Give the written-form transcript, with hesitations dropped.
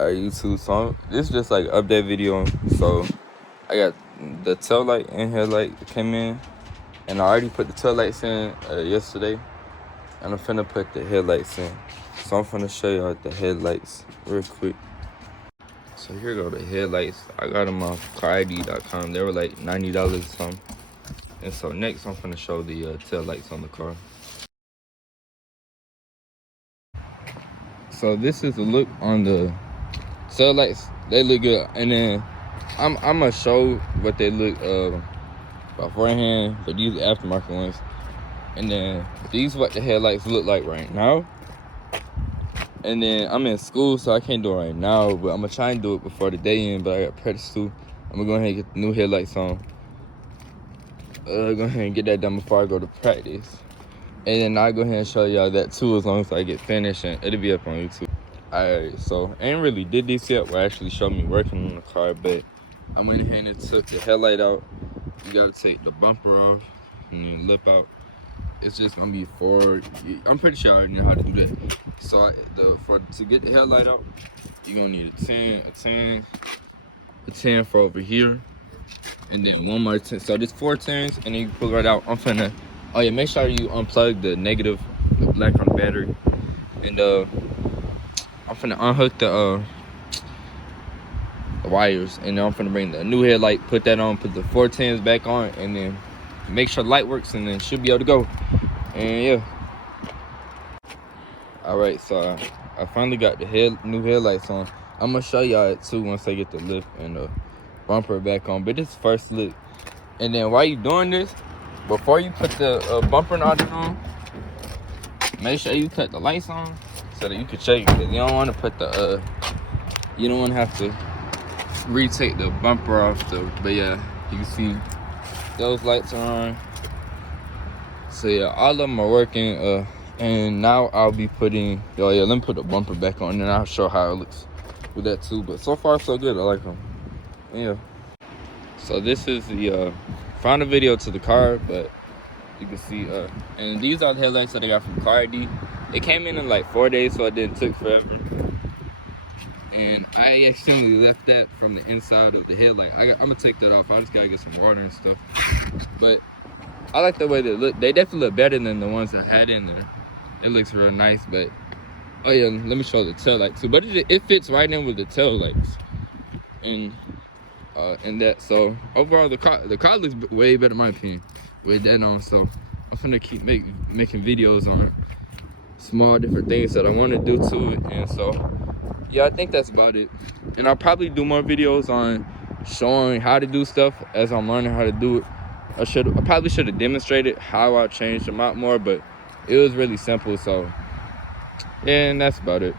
Alright, YouTube. So this is just like an update video. So I got the tail light and headlight came in, and I already put the tail lights in yesterday, and I'm finna put the headlights in. So I'm finna show y'all the headlights real quick. So here go the headlights. I got them off carid.com. They were like $90 or something. And so next I'm finna show the tail lights on the car. So this is the look on the tail lights. They look good, and then I'm gonna show what they look beforehand, but these aftermarket ones. And then these what the headlights look like right now. And then I'm in school, so I can't do it right now, but I'm gonna try and do it before the day end. But I got practice too. I'm gonna go ahead and get the new headlights on. Go ahead and get that done before I go to practice. And then I'll go ahead and show y'all that too, as long as I get finished, and it'll be up on YouTube. Alright, so I ain't really did this yet, where actually showed me working on the car, but I went ahead and took the headlight out. You gotta take the bumper off and then lip out. It's just gonna be forward. I'm pretty sure I already know how to do that. So to get the headlight out, you're gonna need a 10 for over here, and then one more 10. So there's 4 10s, and then you pull it right out. Oh yeah, make sure you unplug the negative, the black on the battery, and I'm finna unhook the wires, and then I'm finna bring the new headlight, put that on, put the 4 10s back on, and then make sure the light works, and then should be able to go. And yeah. Alright, so I finally got the new headlights on. I'm gonna show y'all it too once I get the lift and the bumper back on, but this first look. And then while you doing this, before you put the bumper and all that on, make sure you cut the lights on so that you can check it, because you don't want to put the you don't want to have to retake the bumper off though. But yeah, you can see those lights are on. So yeah, all of them are working. And now I'll be putting, let me put the bumper back on, and I'll show how it looks with that too. But so far so good, I like them. Yeah. So this is the final video to the car, but you can see, and these are the headlights that I got from Carid. It came in like 4 days, so it didn't take forever. And I accidentally left that from the inside of the headlight. I'm gonna take that off. I just gotta get some water and stuff. But I like the way they look. They definitely look better than the ones I had in there. It looks real nice. But oh yeah, let me show the tail light too. But it fits right in with the tail lights. And that, so overall the car looks way better in my opinion with that on. So I'm gonna keep making videos on small different things that I want to do to it. And so yeah, I think that's about it. And I'll probably do more videos on showing how to do stuff as I'm learning how to do it. I probably should have demonstrated how I changed them out more, but it was really simple. So yeah, and that's about it.